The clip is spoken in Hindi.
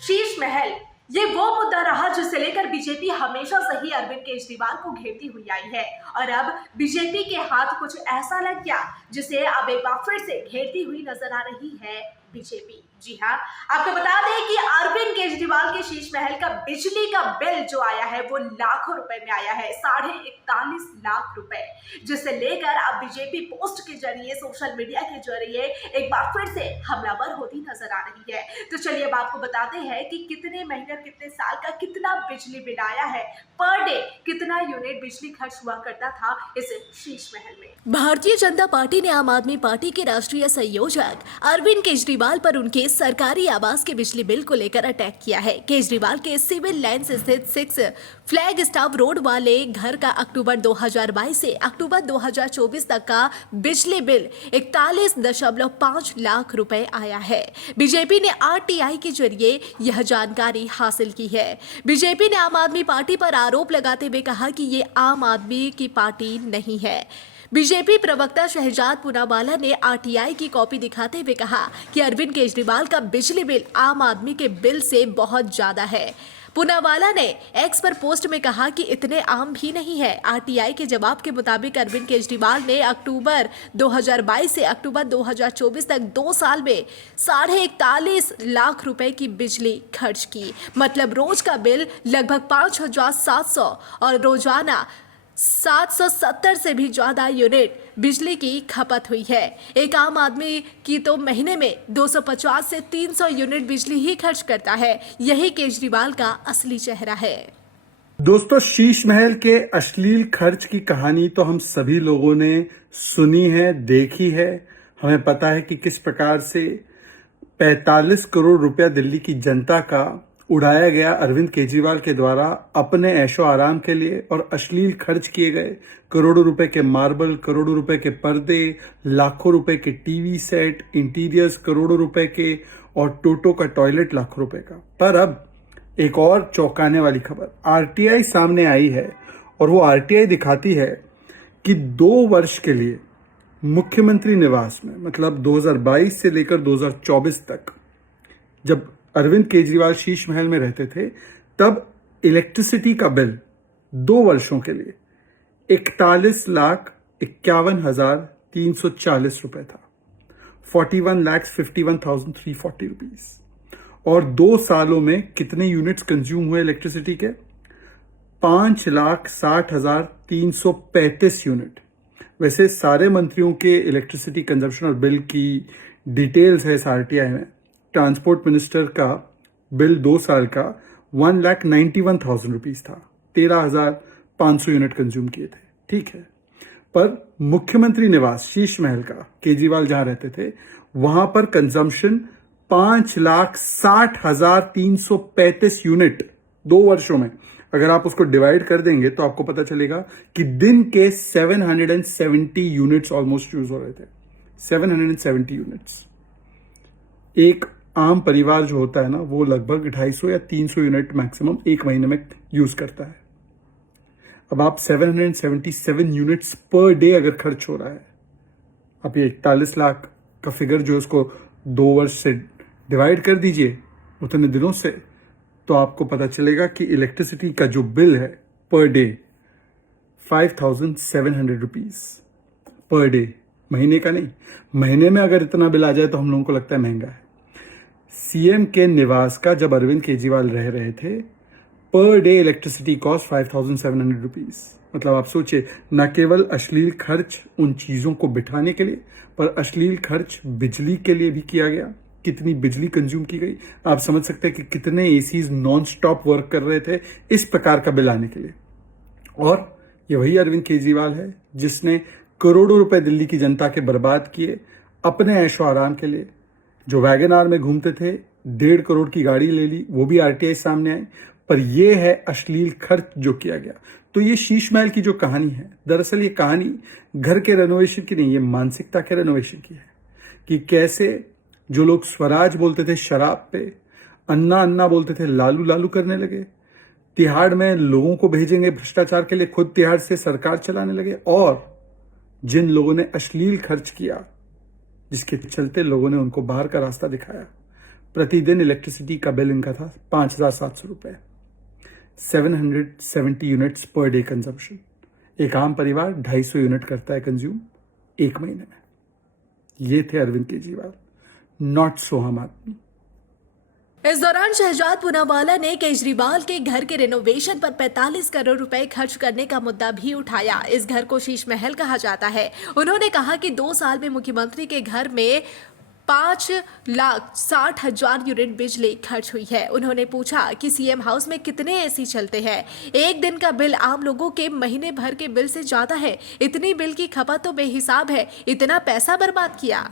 शीश महल ये वो मुद्दा रहा जिसे लेकर बीजेपी हमेशा से ही अरविंद केजरीवाल को घेरती हुई आई है और अब बीजेपी के हाथ कुछ ऐसा लग गया जिसे अब एक बार फिर से घेरती हुई नजर आ रही है बीजेपी। जी हाँ, आपको बता दें कि अरविंद केजरीवाल के शीश महल का बिजली का बिल जो आया है वो लाखों रुपए में आया है, 41.5 लाख रुपए, जिसे लेकर अब बीजेपी पोस्ट के जरिए सोशल मीडिया के जरिए एक बार फिर से हमलावर होती नजर आ रही है। तो चलिए अब आपको बताते हैं कि कितने महीने और कितने साल का कितना बिजली बिल आया है, पर डे कितना यूनिट बिजली खर्च हुआ करता था इस शीश महल में। भारतीय जनता पार्टी ने आम आदमी पार्टी के राष्ट्रीय संयोजक अरविंद केजरीवाल पर उनके सरकारी आवास के बिजली बिल को लेकर अटैक किया है। केजरीवाल के सिविल लाइन्स स्थित 6 फ्लैग स्टाफ रोड वाले घर का अक्टूबर 2022 से अक्टूबर 2024 तक का बिजली बिल 41.5 लाख रुपए आया है। बीजेपी ने आरटीआई के जरिए यह जानकारी हासिल की है। बीजेपी ने आम आदमी पार्टी पर आरोप लगाते हुए कहा कि ये आम आदमी की पार्टी नहीं है। बीजेपी प्रवक्ता शहजाद पूनावाला ने आरटीआई की कॉपी दिखाते हुए कहा कि अरविंद केजरीवाल का बिजली बिल आम आदमी के बिल से बहुत ज्यादा है। पूनावाला ने एक्स पर पोस्ट में कहा कि इतने आम भी नहीं है। आरटीआई के जवाब के मुताबिक अरविंद केजरीवाल ने अक्टूबर 2022 से अक्टूबर 2024 तक 2 साल में 41.5 लाख रुपए की बिजली खर्च की। मतलब रोज का बिल लगभग 5,700 और रोजाना 770 से भी ज्यादा यूनिट बिजली की खपत हुई है। एक आम आदमी की तो महीने में 250 से 300 यूनिट बिजली ही खर्च करता है। यही केजरीवाल का असली चेहरा है। दोस्तों, शीश महल के अश्लील खर्च की कहानी तो हम सभी लोगों ने सुनी है, देखी है। हमें पता है कि किस प्रकार से 45 करोड़ रुपया दिल्ली की जनता का उड़ाया गया अरविंद केजरीवाल के द्वारा अपने ऐशो आराम के लिए, और अश्लील खर्च किए गए करोड़ों रुपए के मार्बल, करोड़ों रुपए के पर्दे, लाखों रुपए के टीवी सेट, इंटीरियर्स करोड़ों रुपए के, और टोटो का टॉयलेट लाखों रुपए का। पर अब एक और चौंकाने वाली खबर आरटीआई सामने आई है, और वो आरटीआई दिखाती है कि 2 वर्ष के लिए मुख्यमंत्री निवास में, मतलब 2022 से लेकर 2024 तक, जब अरविंद केजरीवाल शीश महल में रहते थे, तब इलेक्ट्रिसिटी का बिल 2 वर्षों के लिए 41,51,340 रुपए था, 41,51,340 रुपीज। और 2 सालों में कितने यूनिट्स कंज्यूम हुए इलेक्ट्रिसिटी के? 5,60,335 यूनिट। वैसे सारे मंत्रियों के इलेक्ट्रिसिटी कंजम्पशन और बिल की डिटेल्स है इस आरटीआई में। ट्रांसपोर्ट मिनिस्टर का बिल 2 साल का 1,91,000 रुपीज था, 13,500 यूनिट कंज्यूम किए थे। ठीक है, पर मुख्यमंत्री निवास शीश महल का, केजरीवाल जहां रहते थे, वहां पर कंजम्पशन 5,60,335 यूनिट 2 वर्षों में। अगर आप उसको डिवाइड कर देंगे तो आपको पता चलेगा कि दिन के 770 यूनिट्स ऑलमोस्ट यूज हो रहे थे। 770 यूनिट्स। एक आम परिवार जो होता है ना, वो लगभग 250 या 300 यूनिट मैक्सिमम एक महीने में यूज करता है। अब आप 777 यूनिट्स पर डे अगर खर्च हो रहा है, आप ये 41 लाख का फिगर जो है उसको 2 वर्ष से डिवाइड कर दीजिए उतने दिनों से, तो आपको पता चलेगा कि इलेक्ट्रिसिटी का जो बिल है per day 5,700 rupees per day. महीने का नहीं, महीने में अगर इतना बिल आ जाए तो हम लोगों को लगता है महंगा है। सीएम के निवास का जब अरविंद केजरीवाल रह रहे थे, per day electricity cost 5,700 rupees. मतलब आप सोचिए, न केवल अश्लील खर्च उन चीजों को बिठाने के लिए, पर अश्लील खर्च बिजली के लिए भी किया गया। कितनी बिजली कंज्यूम की गई, आप समझ सकते हैं कि कितने एसीज नॉन स्टॉप वर्क कर रहे थे इस प्रकार का बिल आने के लिए। और ये वही अरविंद केजरीवाल है जिसने करोड़ों रुपए दिल्ली की जनता के बर्बाद किए अपने ऐशो आराम के लिए। जो वैगन आर में घूमते थे, 1.5 करोड़ की गाड़ी ले ली, वो भी आरटीआई सामने आई। पर यह है अश्लील खर्च जो किया गया। तो ये शीश महल की जो कहानी है, दरअसल ये कहानी घर के रेनोवेशन की नहीं, ये मानसिकता के रेनोवेशन की है। कि कैसे जो लोग स्वराज बोलते थे शराब पे, अन्ना अन्ना बोलते थे लालू लालू करने लगे, तिहाड़ में लोगों को भेजेंगे भ्रष्टाचार के लिए, खुद तिहाड़ से सरकार चलाने लगे। और जिन लोगों ने अश्लील खर्च किया, जिसके चलते लोगों ने उनको बाहर का रास्ता दिखाया, प्रतिदिन इलेक्ट्रिसिटी का बिल इनका था 5,700 रुपये, 770 यूनिट्स पर डे कंजम्पशन। एक आम परिवार 250 यूनिट करता है कंज्यूम एक महीने में। ये थे अरविंद केजरीवाल, नॉट सो आम आदमी। इस दौरान शहजाद पूनावाला ने केजरीवाल के घर के रिनोवेशन पर 45 करोड़ रुपए खर्च करने का मुद्दा भी उठाया। इस घर को शीश महल कहा जाता है। उन्होंने कहा कि 2 साल में मुख्यमंत्री के घर में 5,60,000 यूनिट बिजली खर्च हुई है। उन्होंने पूछा कि सीएम हाउस में कितने एसी चलते हैं। एक दिन का बिल आम लोगों के महीने भर के बिल से ज्यादा है। इतनी बिल की खपत तो बेहिसाब है। इतना पैसा बर्बाद किया।